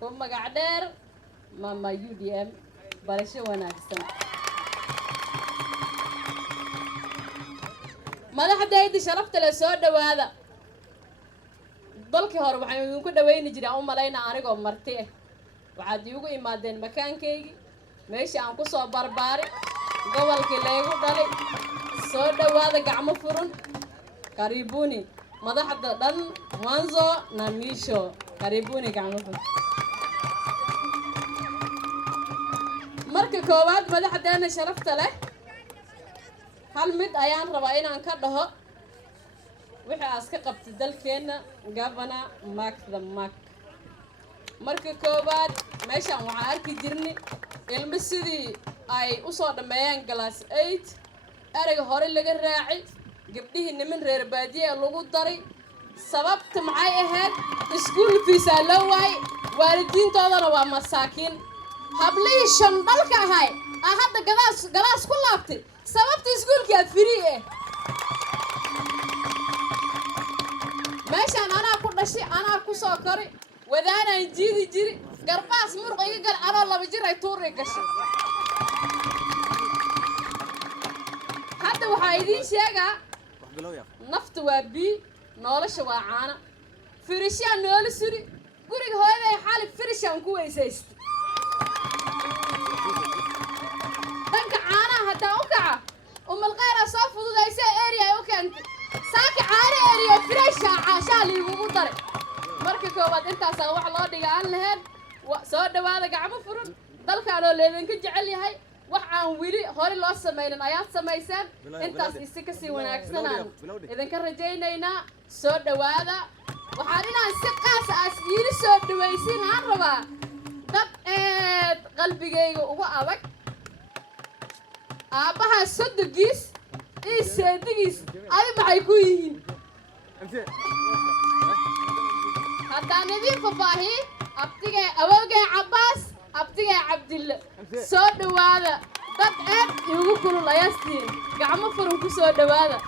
كم مقعدر ماما UDM برشة وناكسن ما ده حد يدي شرفت للسود وهذا dalkii hore waxaan idinku dhaweyn jiray oo maleynaa anigoo martay waxaad iigu imaadeen makaankaygi meeshii aan ku soo barbaaray gobolkii leegu dhalay soo dhawaada gacmo furan karibuni madaxda dhan mwanzo na mwisho karibuni gacmo furan marka koowaad madaxdeena sharafta leh hal mid ayaan rabaa inaan ka dhaho wixii aas ka qabtay dalkeena Governor Mark the Mark marka koobaad meeshan waxaan arki jirnay ilmo sidii ay u soo dhameeyaan class 8 erayga hore laga raacay gabdhihii niman reer baadiye lagu daray sababta maxay ahayd school fees loo waay waalidiintoodana waa masaakiin hablii shandalka ahay hadda galaas ku laabtay sababta iskuulka free meeshaan anaa ku dhashay anaa ku soo koray wadaanaan jiidi jiri garbaas muruq iga gal anoo 2 jir ay tuuri gashay hadda waxaa idiin sheegaa naftu waa bii nolosha waa caana firishaan noola suri guriga hooyaday xaali firishaan ku weysaystay danka caanaha haddaa u kaca umalqayra soo fududaysa area ay u keentay saaki caana area firisha caashaa liigugu daray marka koowaad intaasaa wax loo dhiga aan lahayn soo dhawaada gacmo furan dalkaanoo leedinka jecel yahay wax aan wili hore loo samaynin ayaad samaysaan intaas isi kasii wanaagsanaan idinka rajaynaynaa soo dhawaada waxaan inaan si qaas ah iili soo dhawaysiin aan rabaa dad aad qalbigayga ugu adag aabbaha sodogiis iyo seedigiis adi maxay ku yihiin haddaan idiin fafaahi abtigay awowgay Cabbaas abtigay Cabdille soo dhawaada dad aad igu kulul ayaastiin gacmo furan ku soo dhawaada